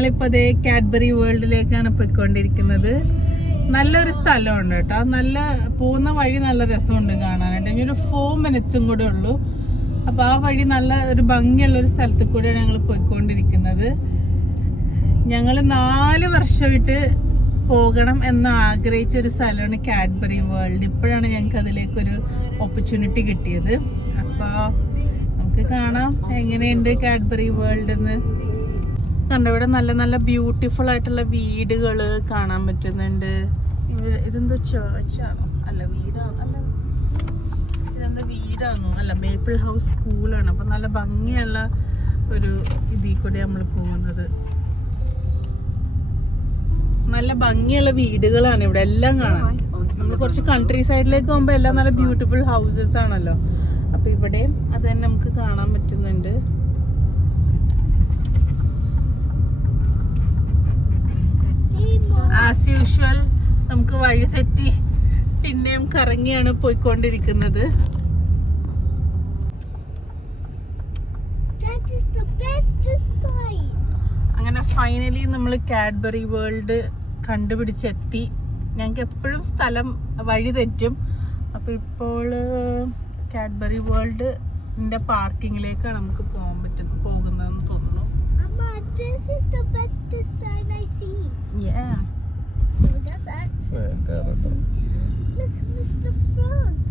ഞങ്ങളിപ്പോൾ അതേ കാഡ്ബറി വേൾഡിലേക്കാണ് പോയിക്കൊണ്ടിരിക്കുന്നത്. നല്ലൊരു സ്ഥലമുണ്ട് കേട്ടോ. നല്ല പോകുന്ന വഴി നല്ല രസമുണ്ട് കാണാനായിട്ട്. ഇനി ഒരു 4 മിനിറ്റ്സും കൂടെ ഉള്ളൂ. അപ്പോൾ ആ വഴി നല്ല ഒരു ഭംഗിയുള്ളൊരു സ്ഥലത്ത് കൂടെയാണ് ഞങ്ങൾ പോയിക്കൊണ്ടിരിക്കുന്നത്. ഞങ്ങൾ 4 വർഷമായിട്ട് പോകണം എന്ന് ആഗ്രഹിച്ച ഒരു സ്ഥലമാണ് കാഡ്ബറി വേൾഡ്. ഇപ്പോഴാണ് ഞങ്ങൾക്ക് അതിലേക്കൊരു ഓപ്പർച്യൂണിറ്റി കിട്ടിയത്. അപ്പോൾ നമുക്ക് കാണാം എങ്ങനെയുണ്ട് കാഡ്ബറി വേൾഡ് എന്ന്. കണ്ടോ, ഇവിടെ നല്ല നല്ല ബ്യൂട്ടിഫുൾ ആയിട്ടുള്ള വീടുകൾ കാണാൻ പറ്റുന്നുണ്ട്. ഇതെന്തോ ചേർച്ചാണോ? അല്ല, വീടാണോ? അല്ല, ഇതെന്താ വീടാണോ? അല്ല, മേപ്പിൾ ഹൗസ് സ്കൂളാണ്. അപ്പം നല്ല ഭംഗിയുള്ള ഒരു ഇതിൽ കൂടെ നമ്മൾ പോകുന്നത്. നല്ല ഭംഗിയുള്ള വീടുകളാണ് ഇവിടെ എല്ലാം കാണാൻ. നമ്മൾ കുറച്ച് കൺട്രി സൈഡിലേക്ക് പോകുമ്പോൾ എല്ലാം നല്ല ബ്യൂട്ടിഫുൾ ഹൗസസ് ആണല്ലോ. അപ്പൊ ഇവിടെയും അത് തന്നെ നമുക്ക് കാണാൻ പറ്റുന്നുണ്ട്. ആസ് യൂഷ്വൽ നമുക്ക് വഴി തെറ്റി പിന്നെയും കറങ്ങിയാണ് പോയിക്കൊണ്ടിരിക്കുന്നത്. അങ്ങനെ ഫൈനലി നമ്മൾ കാഡ്ബറി വേൾഡ് കണ്ടുപിടിച്ചെത്തി. ഞങ്ങൾക്ക് എപ്പോഴും സ്ഥലം വഴി തെറ്റും. അപ്പോൾ ഇപ്പോൾ കാഡ്ബറി വേൾഡിൻ്റെ പാർക്കിങ്ങിലേക്കാണ് നമുക്ക് പോകാൻ പോകുന്നതെന്ന് തോന്നുന്നു. This is the best design I see. Yeah. Oh, that's access. Look, Mr. Frog.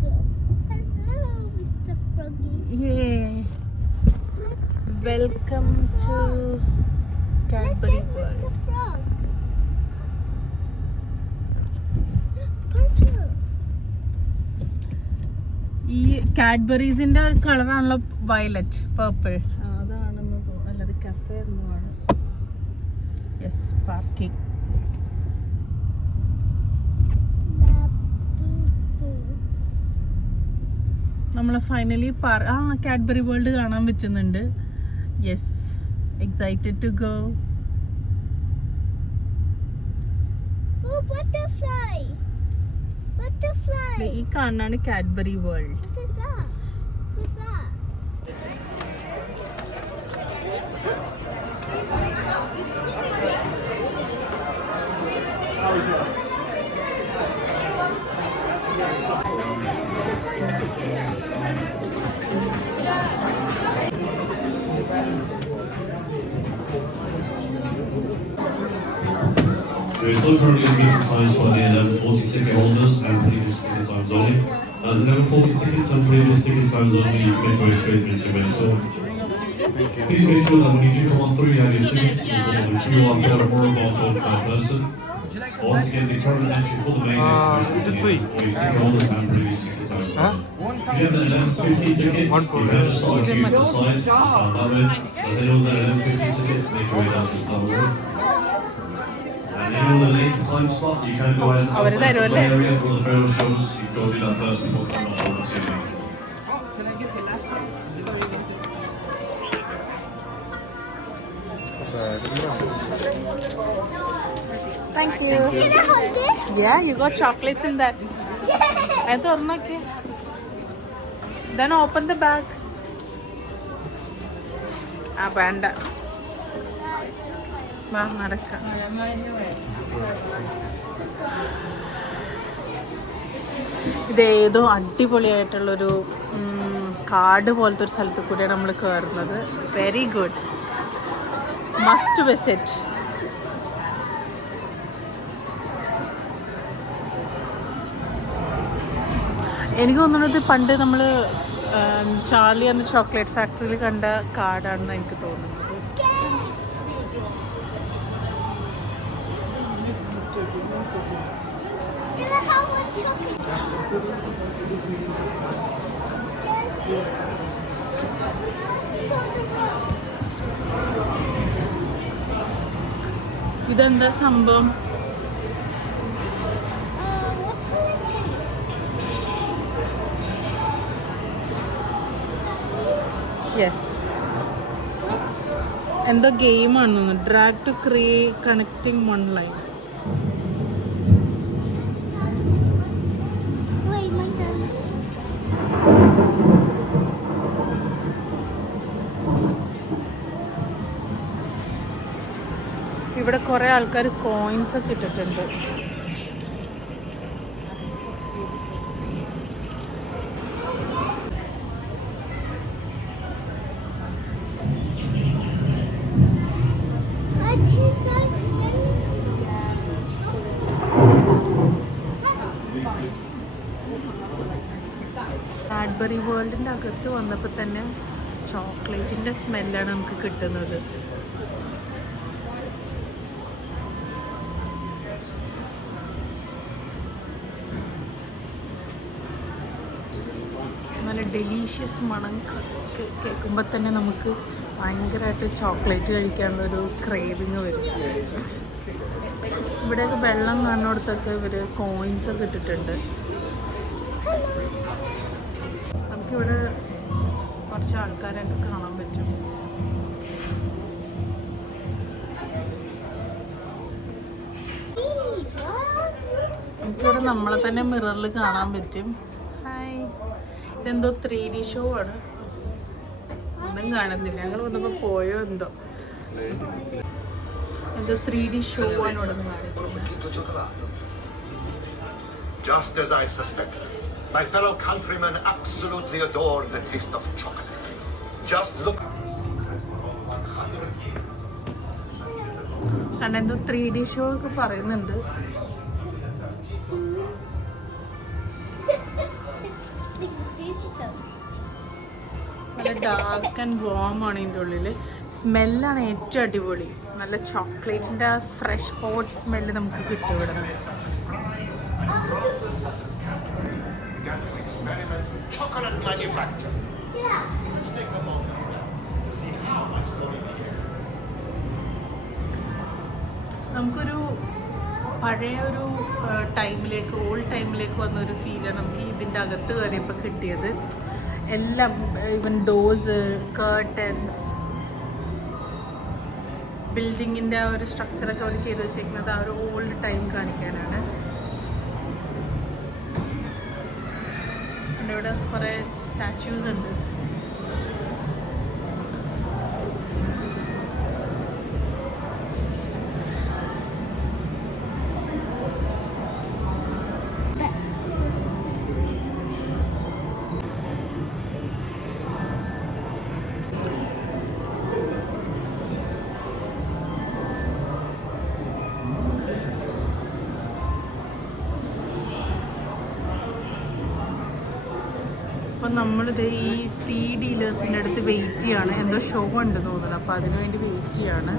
Hello, Mr. Froggy. Yeah. Look, Welcome to Cadbury look at World. Mr. Frog. Purple. ഈ കാഡ്ബറീസിന്റെ ഒരു കളറാണല്ലോ വയലറ്റ്, പേർപ്പിൾ. അതാണെന്ന് തോന്നുന്നു. അല്ലാതെ cafe എന്നുമാണ്. Yes, parking. നമ്മൾ finally Cadbury World കാണാൻ പറ്റുന്നുണ്ട്. Yes, excited to go. Oh, butterfly. Butterfly. ഈ കാണാനാണ് Cadbury World. What is that? What's that? There is still currently limited times for the 11:40 ticket holders and previous ticket times only. As 11:40 tickets and previous ticket times only, you can go straight into the minutes. Please make sure that when you do come on through, you have your tickets in front of the QR code or a barcode per person. Once again, the current entry for the main destination is for your ticket holders and previous ticket times only. If you have an 11:50 ticket, you can just start queue to the side, just stand that way. As I know that 11:50 ticket, make your way down just that way. And in all the later time slot, you can go ahead and outside the play area where the photo shows. You can go do that first before coming on board to the next. Thank you. Can I hold it? Yeah, you got chocolates in that. അത് തുറന്നോക്കെ. Then open the bag. വേണ്ട. വാ, നടക്കാം. ഇതേതോ അടിപൊളിയായിട്ടുള്ളൊരു കാട് പോലത്തെ ഒരു സ്ഥലത്ത് കൂടെയാണ് നമ്മൾ കയറുന്നത്. Very good, must visit. എനിക്ക് തോന്നുന്നത് പണ്ട് നമ്മൾ ചാർലി എന്ന ചോക്ലേറ്റ് ഫാക്ടറിയിൽ കണ്ട കാർഡാണെന്ന് എനിക്ക് തോന്നുന്നത്. ഇതെന്താ സംഭവം? യെസ്, എന്തോ ഗെയിമാണെന്ന്. Drag to create connecting one line. ഇവിടെ കുറേ ആൾക്കാർ കോയിൻസ് ഒക്കെ ഇട്ടിട്ടുണ്ട്. I think that's കാഡ്ബറി വേൾഡിൻ്റെ അകത്ത് വന്നപ്പോൾ തന്നെ ചോക്ലേറ്റിൻ്റെ സ്മെല്ലാണ് നമുക്ക് കിട്ടുന്നത്. നല്ല ഡെലീഷ്യസ് മണം കേൾക്കുമ്പോൾ തന്നെ നമുക്ക് ഭയങ്കരമായിട്ട് ചോക്ലേറ്റ് കഴിക്കാനുള്ളൊരു ക്രേവിങ് വരും. ഇവിടെയൊക്കെ വെള്ളം കാണുന്നിടത്തൊക്കെ ഇവർ കോയിൻസൊക്കെ ഇട്ടിട്ടുണ്ട്. നമുക്കിവിടെ കുറച്ച് ആൾക്കാരൊക്കെ കാണാൻ പറ്റും. നമുക്കിവിടെ നമ്മളെ തന്നെ മിററിൽ കാണാൻ പറ്റും. ഹായ്, ഇതെന്തോ 3D ഷോ ആണ്. ഒന്നും കാണുന്നില്ല, ഞങ്ങൾ വന്നപ്പോൾ പോയോ എന്തോ. എന്തോ 3D ഷോ ആണ് ഇവിടെ നിന്ന് കാണിക്കുന്നത്. Just as I suspected, my fellow countrymen absolutely adore the taste of chocolate. Just look. കണ്ടെന്തോ 3D show ഒക്കെ പറയുന്നുണ്ട്. നല്ല ഡാർക്ക് ആൻഡ് വാം ആണ് ഇതിൻ്റെ ഉള്ളിൽ. സ്മെല്ലാണ് ഏറ്റവും അടിപൊളി. നല്ല ചോക്ലേറ്റിൻ്റെ ഫ്രഷ് ഹോട്ട് സ്മെല്ല് നമുക്ക് കിട്ടും ഇവിടെ നിന്ന്. Began to experiment with chocolate manufacture. Yeah. Let's take a moment to see how my story began. നമുക്കൊരു പഴയ ഒരു ടൈമിലേക്ക്, ഓൾഡ് ടൈമിലേക്ക് വന്നൊരു ഫീലാണ് നമുക്ക് ഇതിൻ്റെ അകത്ത് കയറിയപ്പോൾ കിട്ടിയത്. എല്ലാം ഈവൻ ഡോസ്, കർട്ടൻസ്, ബിൽഡിങ്ങിൻ്റെ ആ ഒരു സ്ട്രക്ചറൊക്കെ അവർ ചെയ്ത് വെച്ചേക്കുന്നത് ആ ഒരു ഓൾഡ് ടൈം കാണിക്കാനാണ്. ഇവിടെ കുറേ സ്റ്റാച്യൂസ് ഉണ്ട്. അപ്പം നമ്മളിത് ഈ ടീ ഡീലേഴ്സിൻ്റെ അടുത്ത് വെയിറ്റ് ചെയ്യാണ്. എന്തോ ഷോ ഉണ്ടെന്ന് തോന്നുന്നു, അപ്പോൾ അതിനു വേണ്ടി വെയിറ്റ് ചെയ്യാണ്.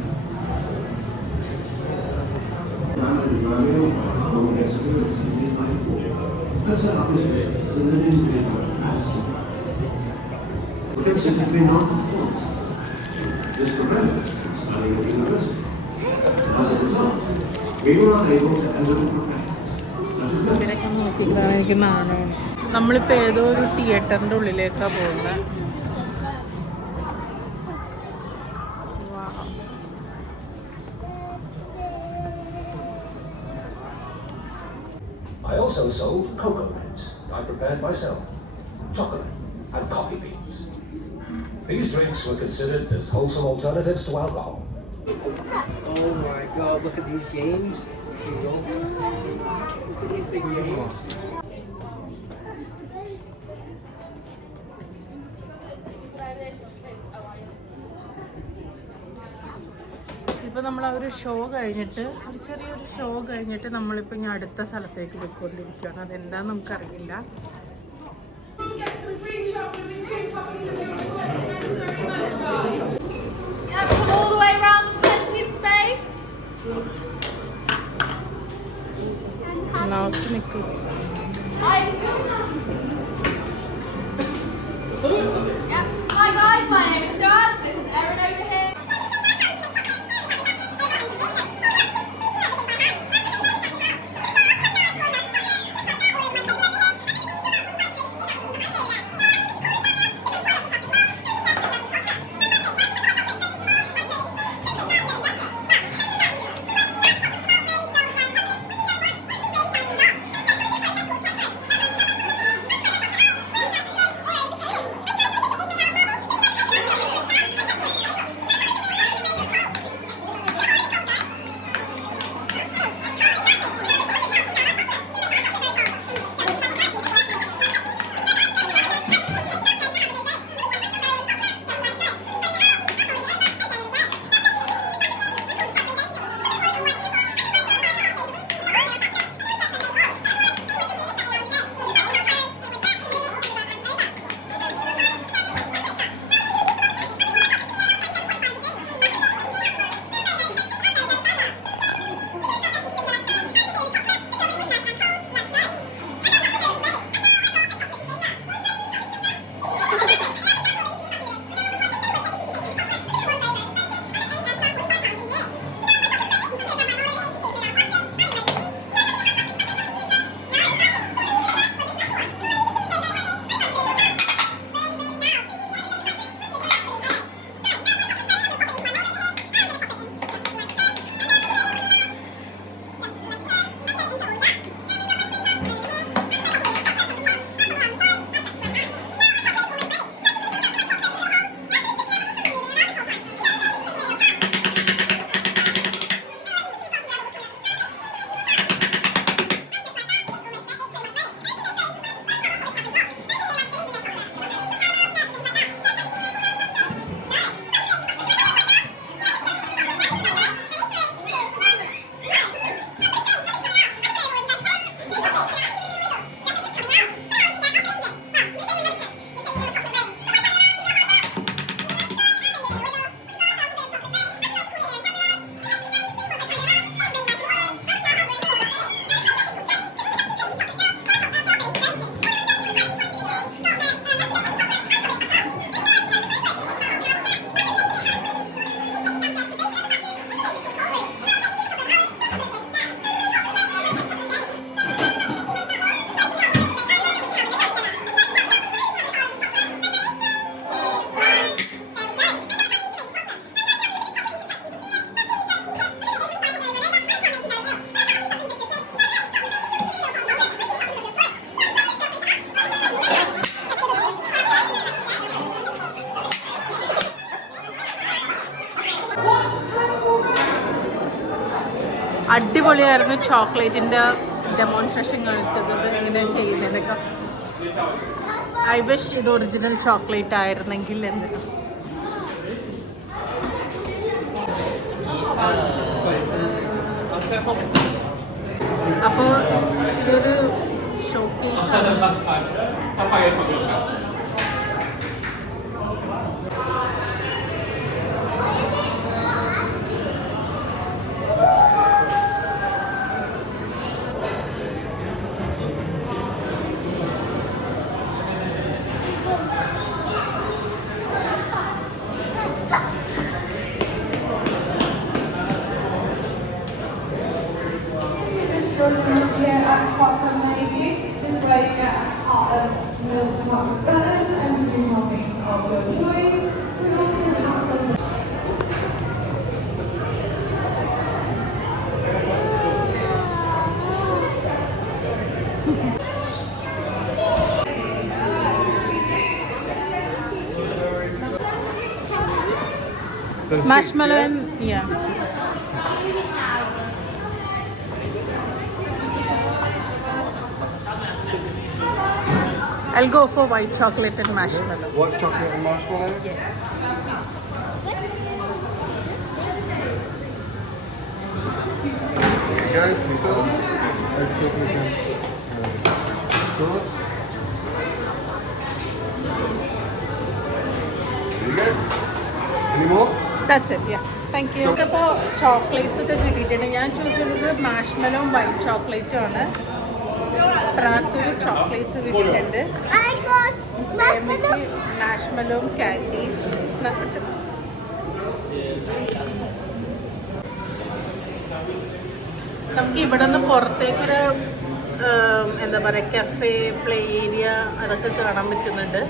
ഇവരൊക്കെ നോക്കിയിട്ടാണ് എനിക്ക് നാണമാണ്. നമ്മളിപ്പോൾ ഏതോ ഒരു തിയേറ്ററിൻ്റെ ഉള്ളിലേക്കാണ് പോകുന്നത്. I also sold cocoa beans I prepared myself, chocolate and coffee beans. These drinks were considered as wholesome alternatives to alcohol. Oh my god, look at these games. Here you go. Look at these big games. ഇപ്പോൾ നമ്മൾ ആ ഒരു show കഴിഞ്ഞിട്ട്, ഒരു ചെറിയൊരു show കഴിഞ്ഞിട്ട് നമ്മളിപ്പോൾ ഇനി അടുത്ത സ്ഥലത്തേക്ക് പോയിക്കൊണ്ടിരിക്കുകയാണ്. അതെന്താണെന്ന് നമുക്കറിയില്ല. All the way around, plenty of space. നോക്കി നിൽക്കും. Yeah. Hi guys, my name is Sarah. This is Erin over here. അടിപൊളിയായിരുന്നു ചോക്ലേറ്റിൻ്റെ ഡെമോൺസ്ട്രേഷൻ കാണിച്ചത്. ഇങ്ങനെ ചെയ്യുന്നതൊക്കെ ഐ വിഷ് ഇത് ഒറിജിനൽ ചോക്ലേറ്റ് ആയിരുന്നെങ്കിൽ എന്ന്. അപ്പോൾ ഇതൊരു ഷോക്കേസാണ്. Marshmallow and yeah. I'll go for white chocolate and marshmallow. White chocolate and marshmallow? Yes. There you go, for yourself. White chocolate and sauce. There you go. Any more? That's it, yeah. Thank you. അപ്പോൾ chocolates ഒക്കെ കിട്ടിയിട്ടുണ്ട്. ഞാൻ choose ചെയ്തത് മാഷ്മലോവും white ചോക്ലേറ്റും ആണ്. പ്രാത്തൂര് chocolates കിട്ടിയിട്ടുണ്ട്. I got എനിക്ക് മാഷ്മലോവും ക്യാൻഡിയും. നമുക്ക് ഇവിടെ നിന്ന് പുറത്തേക്കൊരു എന്താ പറയുക കഫേ പ്ലേ ഏരിയ അതൊക്കെ കാണാൻ പറ്റുന്നുണ്ട്.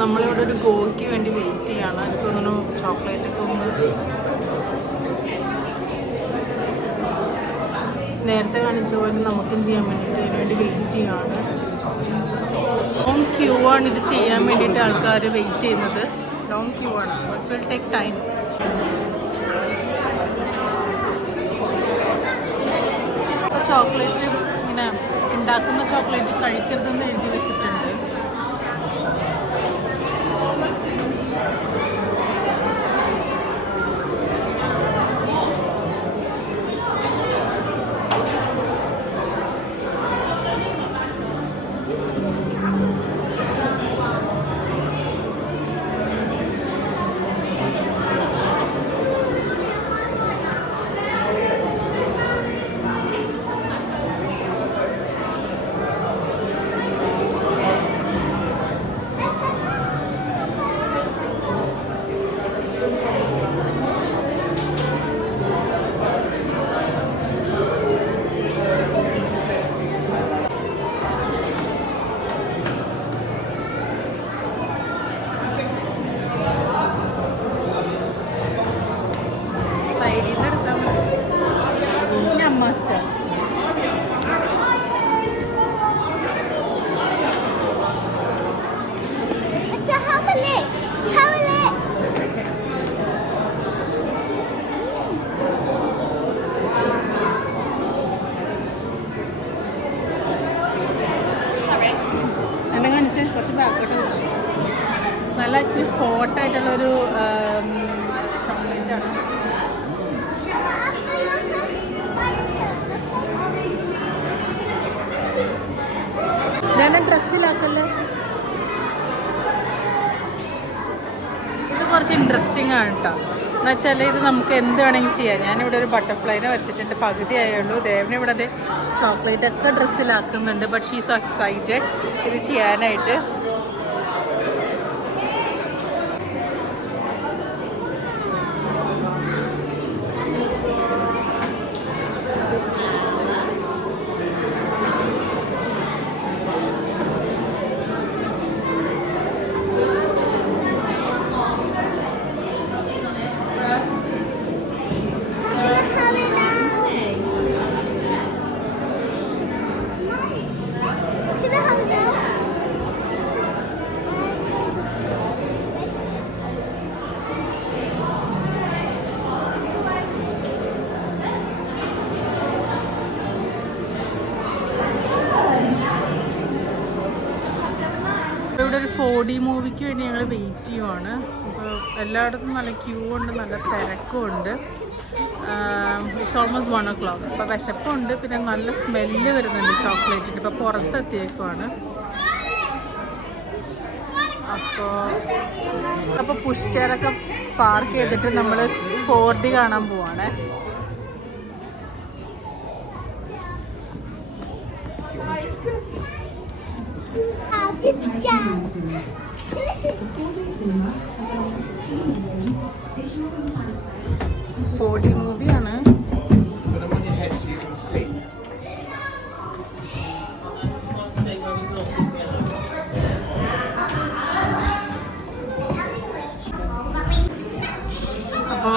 നമ്മളിവിടെ ഒരു ഗോയ്ക്ക് വേണ്ടി വെയിറ്റ് ചെയ്യാണ്. എനിക്ക് തോന്നുന്നു ചോക്ലേറ്റ് ഒക്കെ ഒന്ന് നേരത്തെ കാണിച്ച പോലെ നമുക്കും ചെയ്യാൻ വേണ്ടിയിട്ട് അതിന് വേണ്ടി വെയിറ്റ് ചെയ്യാണ്. ലോങ് ക്യൂ ആണ് ഇത് ചെയ്യാൻ വേണ്ടിയിട്ട് ആൾക്കാർ വെയിറ്റ് ചെയ്യുന്നത്. ലോങ് ക്യൂ ആണ്. It will take time. ഇപ്പോൾ ചോക്ലേറ്റ് ഇങ്ങനെ ഉണ്ടാക്കുന്ന ചോക്ലേറ്റ് കഴിക്കരുതെന്ന് എഴുതി വെച്ചിട്ടുണ്ട്. It's a have a lick. Have a lick. എന്നെ കാണിച്ച് കുറച്ച് ബാക്കോട്ട് നല്ല ഇച്ചിരി ഹോട്ടായിട്ടുള്ളൊരു ചോക്ലേറ്റാണ്. ഞാൻ ഡ്രസ്സിലാക്കല്ലേ. ഇത് കുറച്ച് ഇൻട്രസ്റ്റിംഗ് ആണ് കേട്ടോ. എന്ന് വെച്ചാൽ ഇത് നമുക്ക് എന്ത് വേണമെങ്കിലും ചെയ്യാം. ഞാനിവിടെ ഒരു ബട്ടർഫ്ലൈനെ വരച്ചിട്ടുണ്ട്. പകുതി ആയുള്ളൂ. ദേവന് ഇവിടെ അതെ ചോക്ലേറ്റ് ഒക്കെ ഡ്രസ്സിലാക്കുന്നുണ്ട്. ബട്ട് ഷീ സോ എക്സൈറ്റഡ് ഇത് ചെയ്യാനായിട്ട്. Have it now. ഒരു 4D മൂവിക്ക് വേണ്ടി ഞങ്ങൾ വെയിറ്റ് ചെയ്യുവാണ്. അപ്പോൾ എല്ലായിടത്തും നല്ല ക്യൂ ഉണ്ട്, നല്ല തിരക്കും ഉണ്ട്. It's almost 1 o'clock. അപ്പോൾ വിശപ്പുണ്ട്, പിന്നെ നല്ല സ്മെല്ല് വരുന്നുണ്ട് ചോക്ലേറ്റിൻ്റെ. ഇപ്പോൾ പുറത്തെത്തിയേക്കുവാണ്. അപ്പോൾ പുഷ് ചെയറൊക്കെ പാർക്ക് ചെയ്തിട്ട് നമ്മൾ 4D കാണാൻ പോവാണ്. മൂവിയാണ്. അപ്പോൾ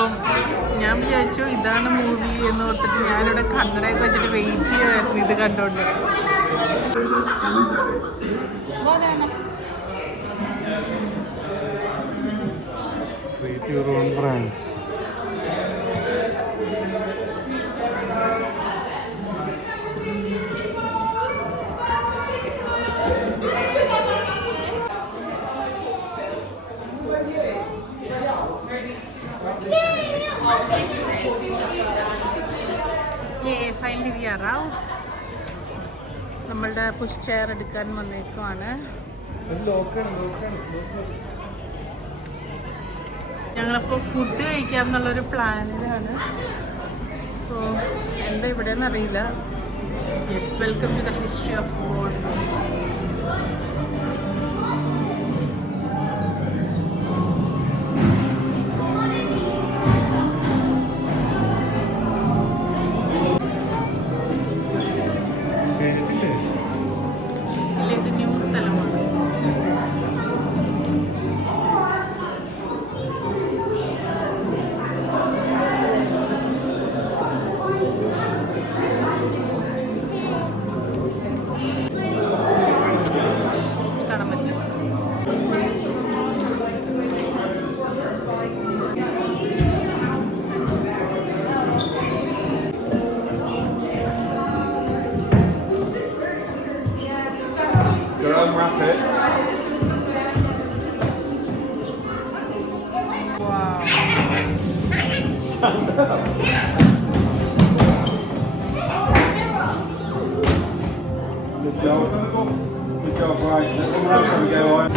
ഞാൻ വിചാരിച്ചു ഇതാണ് മൂവി എന്ന് ഓർത്തിട്ട് ഞാനിവിടെ കണ്ണടയൊക്കെ വെച്ചിട്ട് വെയിറ്റ് ചെയ്യുമായിരുന്നു ഇത് കണ്ടോണ്ട്. Create your own brand. Finally we are out. നമ്മളുടെ പുഷ് ചെയർ എടുക്കാൻ വന്നേക്കുവാണ്. ഞങ്ങളപ്പോൾ ഫുഡ് കഴിക്കാം എന്നുള്ളൊരു പ്ലാനിലാണ്. അപ്പോൾ എന്താ ഇവിടെ എന്നറിയില്ല. Yes, welcome to the history of food. ഇത് ന്യൂ സ്ഥലമാണ്. കാണാൻ പറ്റും. Good job, right. Someone else will go on.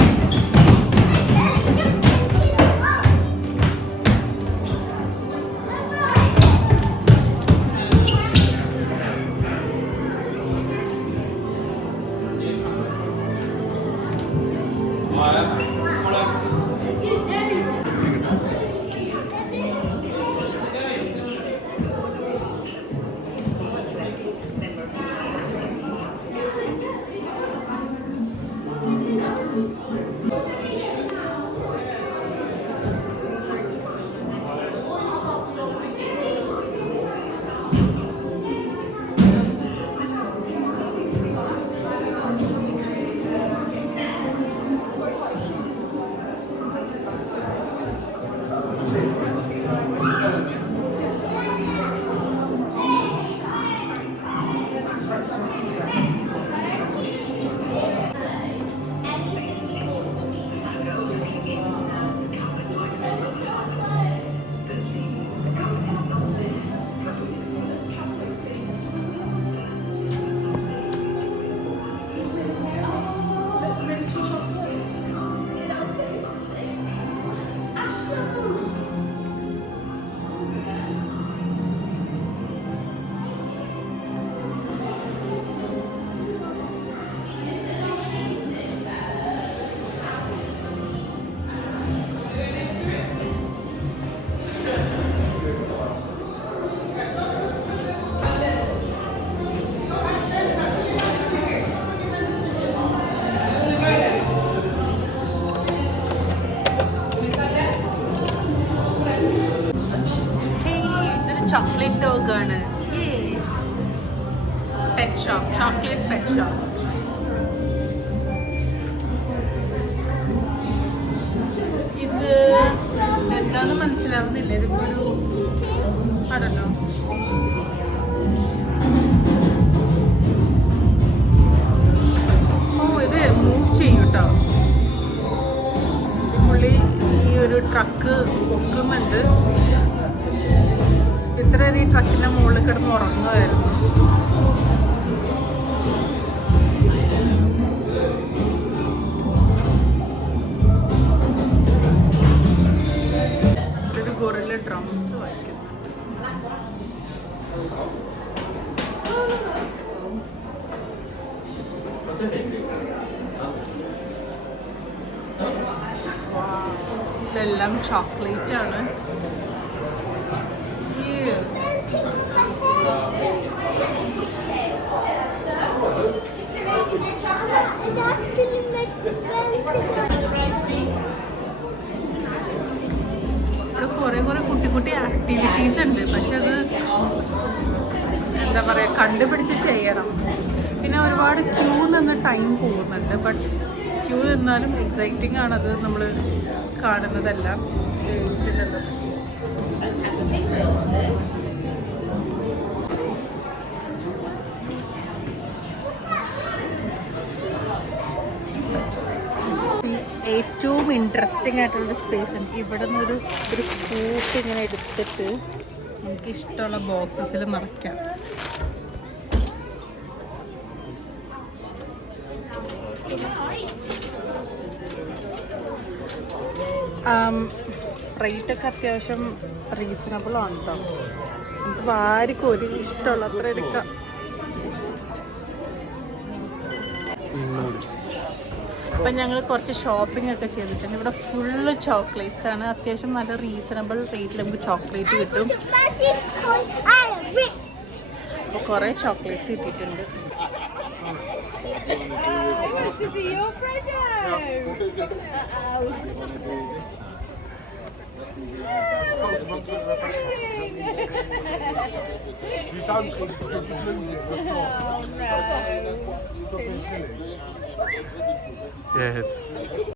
Chocolate ഡോഗാണ്. Pet shop, chocolate pet shop. ഇത് എന്താണെന്ന് മനസ്സിലാവുന്നില്ല. ഇതിപ്പോ ഒരു ആണല്ലോ. ഓ, ഇത് മൂവ് ചെയ്യും കേട്ടോ. ഇതെല്ലാം ചോക്ലേറ്റ് ആണ്. ഇവിടെ കുറെ കുട്ടി കുട്ടി ആക്ടിവിറ്റീസ് ഉണ്ട്. പക്ഷെ അത് എന്താ പറയുക, കണ്ടുപിടിച്ച് ചെയ്യണം. പിന്നെ ഒരുപാട് ക്യൂ നിന്ന് ടൈം പോകുന്നുണ്ട്. ബട്ട് ക്യൂ നിന്നാലും എക്സൈറ്റിംഗ് ആണത് നമ്മൾ കാണുന്നതെല്ലാം. ഏറ്റവും ഇൻട്രസ്റ്റിംഗ് ആയിട്ടുള്ള സ്പേസ് ഉണ്ട്. ഇവിടെ നിന്നൊരു സ്കൂപ്പ് ഇങ്ങനെ എടുത്തിട്ട് നമുക്ക് ഇഷ്ടമുള്ള ബോക്സസിൽ നിറയ്ക്കാം. റേറ്റൊക്കെ അത്യാവശ്യം റീസണബിൾ ആണ് കേട്ടോ. നമുക്ക് ആർക്കും ഒരു ഇഷ്ടമുള്ള അത്ര എടുക്കാം. അപ്പം ഞങ്ങൾ കുറച്ച് ഷോപ്പിംഗ് ഒക്കെ ചെയ്തിട്ടുണ്ട്. ഇവിടെ ഫുള്ള് ചോക്ലേറ്റ്സ് ആണ്. അത്യാവശ്യം നല്ല റീസണബിൾ റേറ്റിൽ നമുക്ക് ചോക്ലേറ്റ് കിട്ടും. അപ്പോൾ കുറേ ചോക്ലേറ്റ്സ് കിട്ടിയിട്ടുണ്ട്. Yes.